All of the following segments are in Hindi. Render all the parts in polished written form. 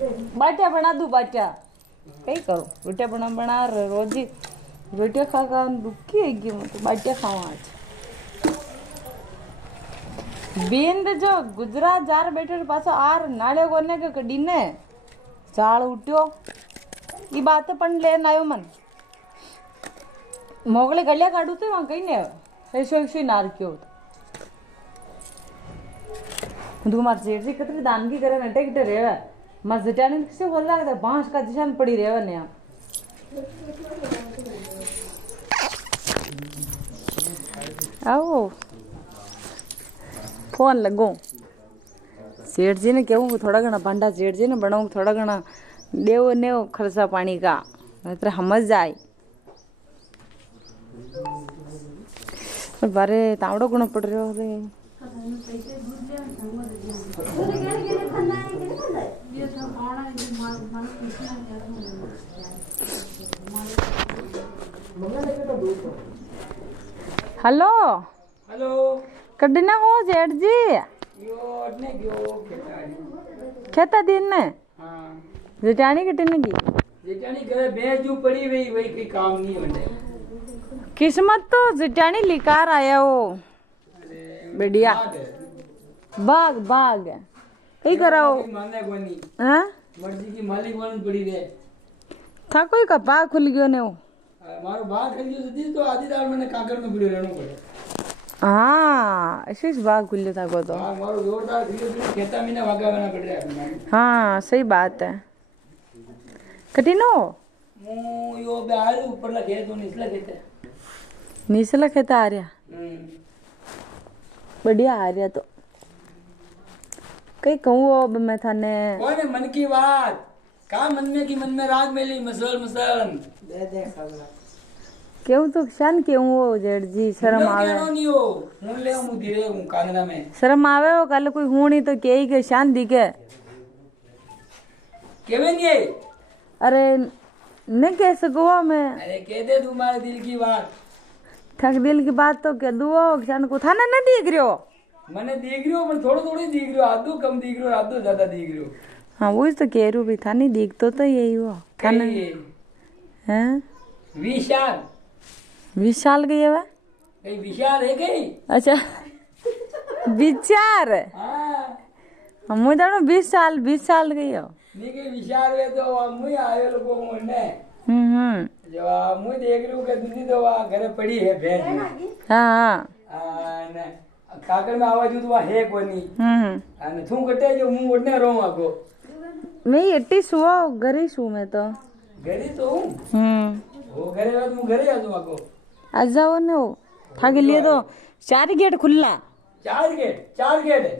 बाटिया बना दूं बाटिया कई करो रोटियां बना रोज ही रोटियां खा दुखी है गई मैं तो बाटिया खावा आज बेन जो गुजरात जार बैठे पासो आर नाले कोने के कडी ने चाल उठ्यो ई बात पण लेन आयो मन मोगले गलिया काढू तो वहां कहीं ने ऐसो नार क्यों तुम्हारे जेठ जी कतरी दानगी करे नटे किटे रेवे मस जटाने से हो रहा बांस का दिशा में पड़ी रेवे ने आओ फोन लगो सेठ जी ने कहूँ थोड़ा घना भांडा सेठ जी ने बनाऊँ थोड़ा घना देव ने खर्चा पानी का मतलब समझ जाए बारे तावड़ो गुण पड़ रहे हो रे हेलो हेलो कड्डीना हो जेठ जी यो अटने गयो खेता दिन ने हां जेठानी कटने की जेठानी घरे भैंस जो पड़ी हुई वही कोई काम नहीं होने किस्मत तो जेठानी लिकार आया हो बढ़िया बाग बाग कई कराओ माने कोनी हां मर्जी की मालिक बन पड़ी रे था कोई का बाग खुल गयो ने वो मारो बाग खल गयो सदी तो आधी दाल मैंने काकर में पड़ियो रहनो पड़े हाँ ऐसे बाग खुल था को तो हां मारो जोरदार खियो खेता में ना वागा बना पड़ रहा है हाँ सही बात है कठिनो मु यो बेहाल ऊपर ला खेत तो निचला खेत है निचला खेता आ रहा बढ़िया आ रहा तो कई कहूँ अब मैं थाने कौन है मन की बात का मन में की मन में राग मेली मसल दे दे खबरा क्यों तो शान क्यों हो जेठ जी शर्म आवे क्यों नहीं हो मुन ले मु धीरे हूं कांगना में शर्म आवे हो कल कोई हूणी तो के ही के शान दिखे केवे नहीं है अरे न कह सको मैं अरे कह दे तुम्हारे दिल की बात ठग दिल की बात तो कह दो शान को थाना न दिख रहो मैंने दिख रही हो पर थोड़ा थोड़ी दिख रही हो आधो कम दिख रही हो आधो ज्यादा दिख रही हो हाँ वही तो कह रही हूँ भी था नहीं दिख तो यही हुआ थाना हैं विशाल 20 साल गई है वह कहीं विशाल है कहीं अच्छा विचार हाँ मुझे तो 20 साल गई हो नहीं कहीं विशाल है तो मुझे आए लोगों को ने जो मुझे देख रही हूँ कि दूसरी तो वहाँ घर पड़ी है भैंस हाँ काकर में आवाज तो वहाँ है कोनी અને શું કટે જો હું ઓડને રહું આકો मैं एट्टी सुआ घरे सु मैं तो ઘરે તો હું वो घरे बाद હું घरे आ जाऊँ आको आ जाओ ना वो था के लिए तो 4 गेट खुला चार गेट है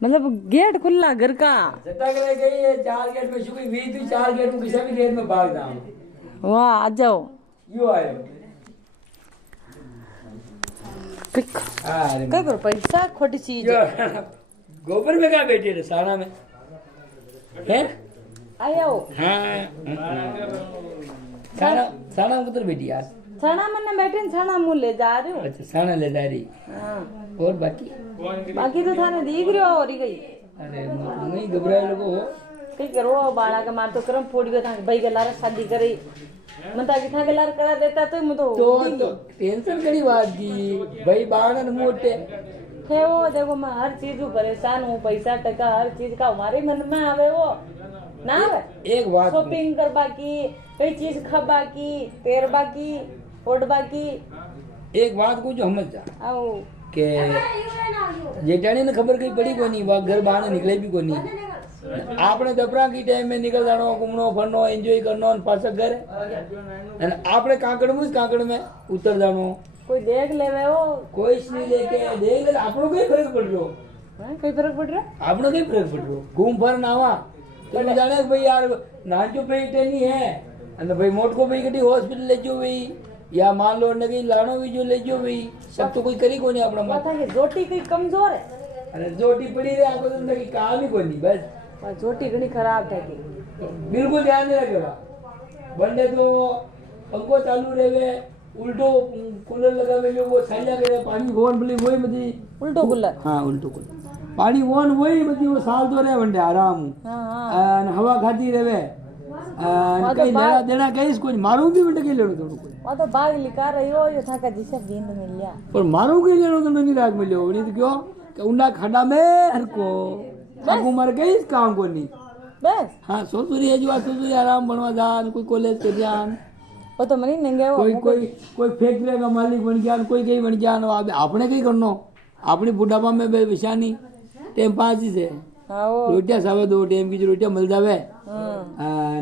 मतलब गेट खुला घर का जटा करे गई है 4 गेट में शुक्र भी तू 4 गेट में किसी भी गेट में भाग जाऊँ वाह आ जाओ यो आयो कई करो पैसा खोटी चीज गोबर में कहाँ बैठे थे सारा में हैं आया हो हाँ सारा सारा उधर बैठी यार छाना मन्ने बैठे न छाना मुँह ले जा रहे हो अच्छा सारा ले जा रही हाँ और बाकी तो थाने दिख रही हो और ही गई अरे नहीं घबराए लोगो हो कई करो बाड़ा का मार तो करम फोड़ गयो था भाई के लारा शादी करे मन ता कि था के लार करा देता तो मैं तो टेंशन करी बात दी भाई बाण मोटे है वो देखो मैं हर चीज परेशान हूँ पैसा टका हर चीज का हमारे मन में आवे वो ना आवे एक बात शॉपिंग करबा की कई चीज खाबा की पेरबा की ओढ़बा की एक बात को जो समझ जा आओ के जेठानी ने खबर कहीं पड़ी कोनी वा घर बाहर निकले भी कोनी आपने दपरा की टाइम में निकल जानो घूमनो फरनो एंजॉय करनो और पाछा घर और आपने काकड़ में उतर जानो कोई देख लेवे वो कोई नहीं लेके देख ले आपनो कोई फर्क पड़ रहो कोई फर्क पड़ रहा आपनो कोई फर्क पड़ रहो घूम फर ना आवा तो जाने भाई यार नाचो पे नहीं है અને ભાઈ મોટકો ભાઈ કદી હોસ્પિટલ લઈ જો ભાઈ या मान लो ने कहीं लाणो भी जो ले जो भाई सब तो कोई करी को नहीं अपना पता है जोटी कई कमजोर है अरे जोटी पड़ी रे आपको तो कि काम ही कोई नहीं बस पर जोटी घणी खराब है की बिल्कुल ध्यान नहीं रखेगा बंदे तो पंखो चालू रहेवे उल्टो कूलर लगावे जो वो छाया करे पानी गोन बली वही मती उल्टो कूलर हां उल्टो कूलर પાણી ઓન હોય બધી वो સાલતો રહે વંડે આરામ હા હા અને હવા ખાતી રહે કઈ લેણા દેણા કઈશ કોઈ મારું બી વંડે કઈ લેણું થોડું કોઈ वो तो भाग लिखा रही हो ये था का जिसे बींद मिल गया પણ મારું કઈ લેણું તો નહીં રાગ મળ્યો નહીં તો કયો કે ઊંડા ખાડા में હરકો આખું મારે કઈશ કામ કોઈ નહીં बस हाँ सोचुरी है जो आ सोचुरी आराम बनवा जान कोई कॉलेज के जान वो तो मनी नंगे वो कोई फैक्ट्री का मालिक बन गया कोई कहीं बन गया आपने कहीं करनो अपनी बुढ़ापा में विशानी टेम पास ही से हाँ वो रोटियां सावे दो टेम की जो रोटियां मिल जावे हाँ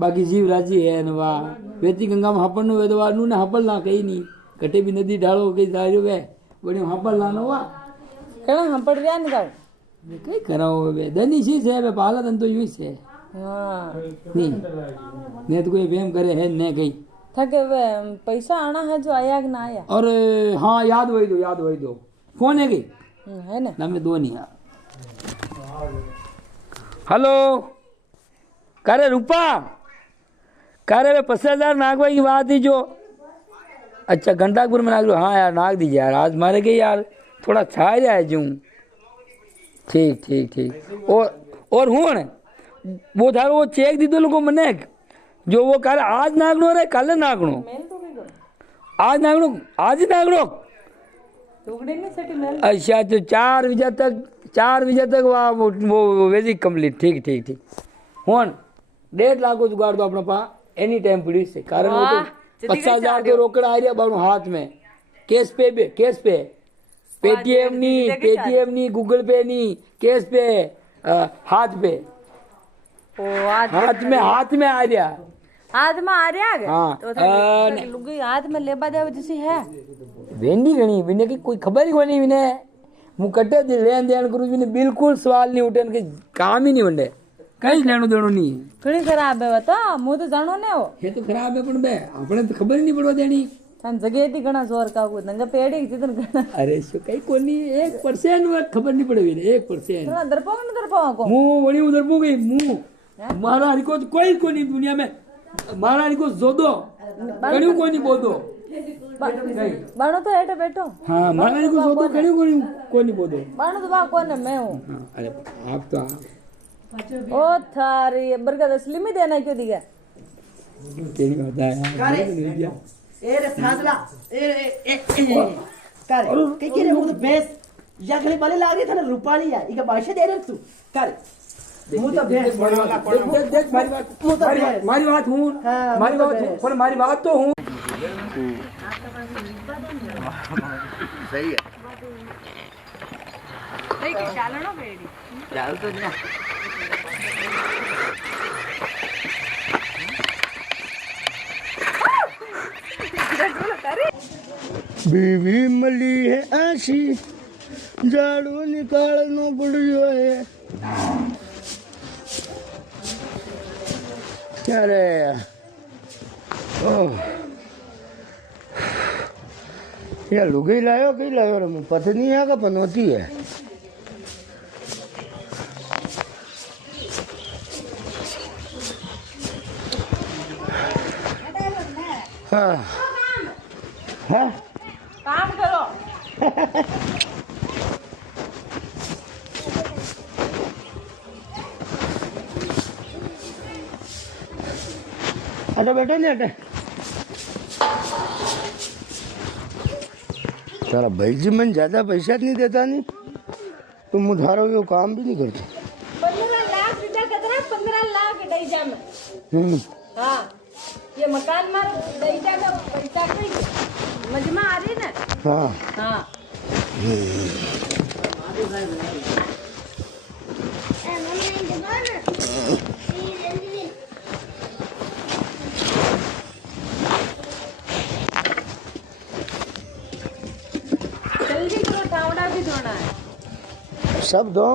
बाकी जीव राजी है न वाह वेती गंगा में हपड़ नो वेदवा नु ने हपड़ ना कहीं नहीं कटे भी नदी ढालो कहीं जायो वे बड़ी हपड़ लानो वा कड़ा हम पड़ गया निकाल कई कराओ वे धनी सी से वे पाला धन तो यूं से हाँ नहीं ने तो कोई वेम करे है ने कहीं थके वे पैसा आना है जो आया कि ना आया और हाँ याद वही दो फोन है कि है ना ना में दो नहीं हेलो करे रूपा करे वे 50,000 नागवा की बात ही जो अच्छा घंटापुर में नाग लो हाँ यार नाग दीजिए यार आज मारे के यार थोड़ा छा रहा है जूं ठीक ठीक ठीक और हूँ वो थारो वो चेक दी दो लोगों मने जो वो कल आज नागनो रे कल नागनो आज नागनो आज नागनो टुकड़े नहीं सटी मेल अच्छा तो 4 बजे तक वो वेजिक कंप्लीट ठीक ठीक ठीक हूँ 1.5 लाख को जुगाड़ दो अपना पा एनी टाइम पड़ी से कारण वो तो 50,000 तो रोकड़ा आ रहा बारू हाथ में केस पे पेटीएम नहीं गूगल पे नहीं केस पे हाथ पे ओ हाथ में आ रहा हाथ में आ रहा हाँ तो लुगाई हाथ में लेबा देव जैसी है वेंदी घणी विने की कोई खबर ही कोनी विने હું કટે લેન દેન કરું છું ને બિલકુલ સવાલ નહીં ઉઠે ને કે કામ ही नहीं વંડે કઈ લેણું દેણું નહીં ઘણી ખરાબ है तो હું તો જાણો ને હો એ તો ખરાબ है પણ બે આપણે તો ખબર નહીં પડવા દેણી તને જગ્યાએથી ઘણા જોર કાકુ નંગા પેડી જીતન ઘણા અરે શું કઈ કોની 1% ખબર નહીં પડે વિને 1% ઘણા દરપો કો હું વળી ઉધર પો ગઈ હું મારા હરીકો કોઈ કોની દુનિયા में મારા હરીકો જોદો ઘણું કોની બોદો बाणो तो हेठे बैठो हाँ मारा को सोतो कणी कोनी बोदो बाणो तो बा कोने मैं हूं हाँ अरे आप तो आप ओ थारी बरगद असली में देना क्यों दिया तेरी होता है ए रे साजला ए करे के रे वो तो बेस या गले वाले लाग रही था ना रूपाली यार इका भाषा दे रे तू करे मु तो बेस देख मारी बात हूं पर मारी बात तो हूं सही है नहीं के चालनो बेड़ी चाल तो नहीं बीवी मली है आशी झाड़ू निकालनो पड़ियो है क्या रे ओह यार लुगाई लायो कई लायो रे मुझे पता नहीं है का पनौती है हाँ हाँ काम करो अटे बैठो नहीं अटे तारा भाई जी मन ज्यादा पैसा नहीं देता नहीं तो मुझारो यो काम भी नहीं करता 15 लाख रुपया कितना 15 लाख दैजा में हाँ ये मकान मार दैजा का पैसा कई मजमा आ रही ना हाँ हाँ जल्दी करो टावड़ा भी धोना है सब दो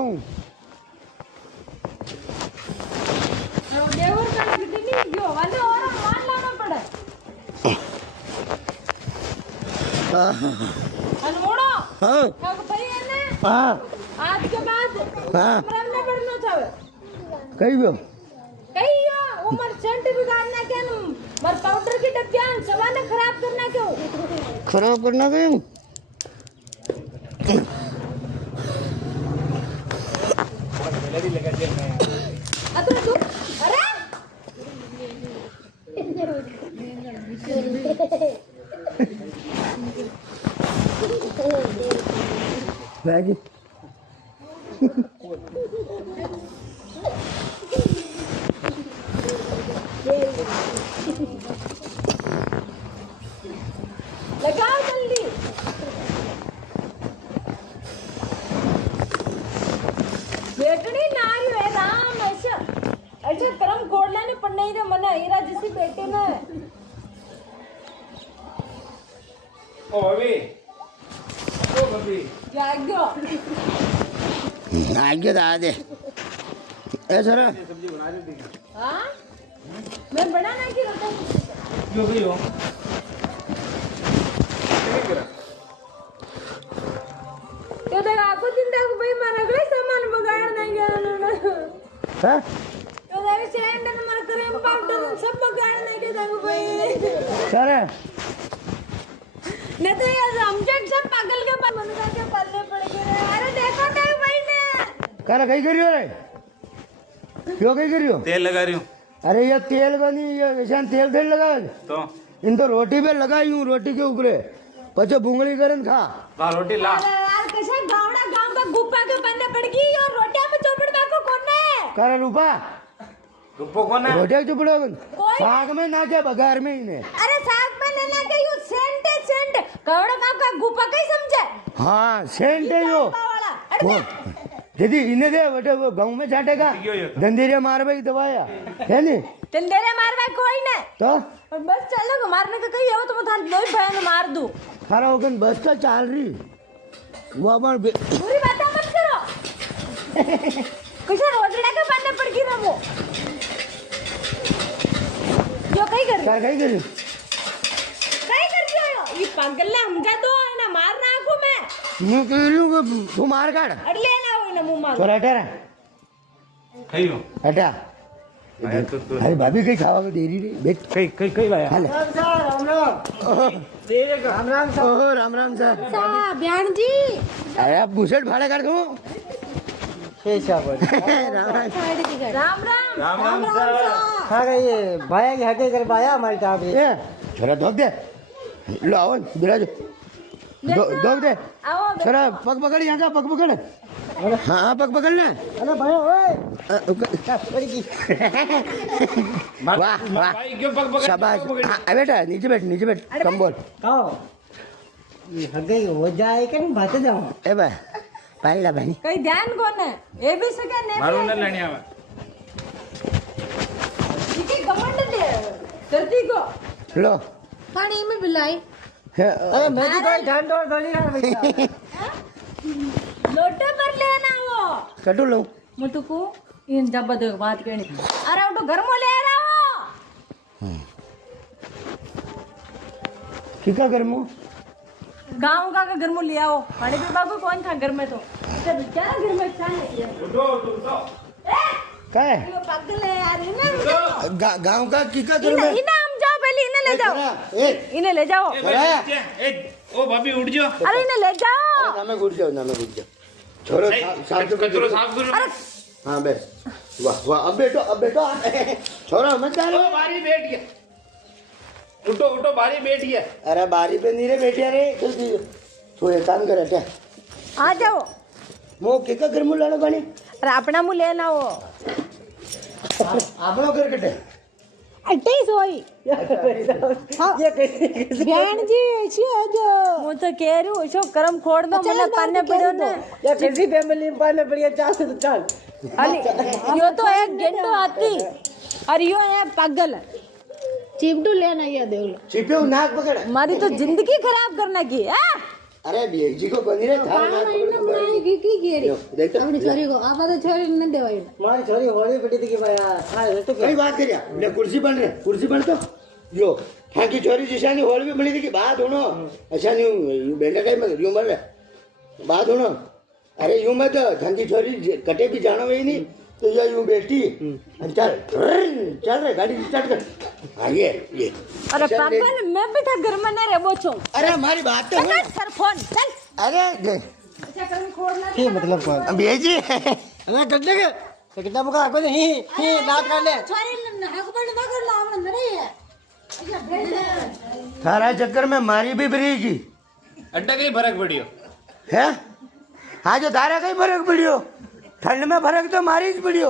देवर का कितनी नहीं जो वाले और मान लाना पड़ा अनमोड़ो हाँ काक भाई है ना हाँ आज के बाद हाँ हमरा पड़ना चाहे कही गयो कई यो उमर सेंट बिगाड़ना क्या मर पाउडर की डब्बियां सवाने खराब करना क्यों खराब करना कहीं अरे तू अरे बैग लगाओ जल्दी बेटड़ी नारी है राम ऐसा ऐसा कर्म कोडला ने पण नहीं रे मना हीरा जैसी बेटे ने ओ भाभी क्या गयो आगे दादा दे ए सर सब्जी बना रही थी हां मैं बनाना की करता हूं क्यों भाई हो तो देख आको चिंता को भाई मारा गए सामान बगाड़ नहीं गया हां तो देख सिलेंडर मार क्रीम पाउडर सब बगाड़ नहीं गया देखो भाई सर नहीं तो ये समझट सब पागल के मनका के पल्ले पड़ गए अरे देखो तो भाई ने कर कई करियो रे क्यों कई करियो तेल लगा रही हूँ अरे ये तेल का नहीं ये ऐसा तेल तेल लगा तो इन तो रोटी पे लगाई हूँ रोटी के ऊपर पचे भूंगली करन खा ला रोटी ला अरे यार कैसे गावड़ा गांव का गुप्पा के पन्ने पड़ गई और रोटियां में चौपड़ बाको कौन है कर रूपा रुपो कौन है रोटी चुपड़ो कोई- साग में ना के बघार में ही ने अरे साग में लेना के यू सेंट है सेंट गावड़ा गांव का गुप्पा कई समझे हाँ सेंट है यो वाला वो अरे यदि इन्हें दे बेटे वो गाँव में छाटेगा क्यों ये? गंदीरे मार भाई दबाया है नी तंदेरे मारवा कोई ने तो और बस चलो मारने का कही हो तो मैं थार लोई भयन मार दूं खारा होकर बस का चाल रही वो अपन बुरी बातें मत करो कैसे रोजड़ा के पन्ने पड़ गई ना वो जो कहीं कर क्या कही करी कहीं कर दियो यो ये पागल ने हमजा दो ना मार ना को मैं मैं कह रही हूँ कि तू मार काट अरे ले ना वो ना मुंह मार छोरा हटा रहा कहीं हो हटा आया तो अरे भाभी कहीं खावा को दे रही रे बेट कहीं कहीं कहीं लाया खा ले राम राम ओहो राम राम सर सा बयान जी अरे आप घुसट भाड़े कर दूं राम राम राम राम राम राम सर खा गई भाया की हटे कर पाया हमारे टाप ए छोरा धोक दे लो आओ बिराज धोक दे आओ छोरा पग पकड़ यहाँ का पग पकड़ हाँ पग पकड़ ना अरे भाया ओए वाह वाह भाई क्यों पक पक शाबाश हाँ, बेटा नीचे बैठ कम बोल आओ ये हट गई हो जाए कि नहीं भाते जाओ ए बा पानी ला पानी कहीं ध्यान कौन है ये भी सके नहीं मारू न लेने आवा ये घमंड दे धरती को लो पानी में बिलाई अरे मैं तो कोई ध्यान दो धोनी ना भैया लोटे पर लेना वो कटू लो मुटुकू इन जब दे बात कहनी अरे वो तो घर में ले रहा किका कर मुँह गांव का घर में ले आओ पानी पे बाबू कौन था घर में तो चल क्या घर में चाय उठो उठो का है ये पागल है यार इन्हें गांव का किका कर में इन्हें हम जाओ पहले इन्हें ले जाओ ए इन्हें ले जाओ ए ओ भाभी उठ जाओ अरे इन्हें ले जाओ ना मैं घुट जाओ छोड़ो साफ तो कचरो साफ करो अरे हाँ बे वाह वाह अब बेटो छोड़ो मत डालो ओ बारी बैठ गया उठो उठो बारी बैठ गया अरे बारी पे नहीं रे बैठे रे जल्दी थोड़े काम कर हटा आ जाओ मो किका कर मुँह लाना पानी अरे अपना मुंह लेना वो आप लोग कर कटे अट्टे सोई ये कैसे बहन जी ऐसी है जो वो तो कह रही हूँ इसको कर्म खोड़ दो मैंने पाने पड़े ने ये कैसी फैमिली में पाने बढ़िया चाल से तो चाल अली यो तो एक गेंडो आती और यो है पागल चिपडू लेना ये देख लो छिपे नाक पकड़ हमारी तो जिंदगी खराब करना की है अरे बेग जी को बनी रे थाल नाक पकड़ देखो छोरी को आप तो छोरी न देवाई हमारी छोरी होली पड़ी थी कि भाया हां तो कई बात करिया ले कुर्सी बन तो यो हाँ की छोरी जिसानी होल भी मिली थी कि बात होनो अच्छा नहीं बेटा टाइम में यूं मर बात होनो अरे यूं मैं तो धंधी छोरी कटे भी जानो ही नहीं तो ये यूं बैठी चल रे गाड़ी स्टार्ट कर आगे ये अरे पागल मैं भी था घर में न रे बोचो अरे हमारी बात तो है सर फोन चल अरे अच्छा कर्म खोड़ना ये मतलब कौन भेजी अरे कटले के तो कितना मुका आको ही दांत काट ले थारा चक्कर में मारी भी फ्री की अड्डा कहीं फर्क पड़ियो है। हाँ जो धारा कहीं फर्क पड़ियो ठंड में फर्क तो मारी ज पड़ियो।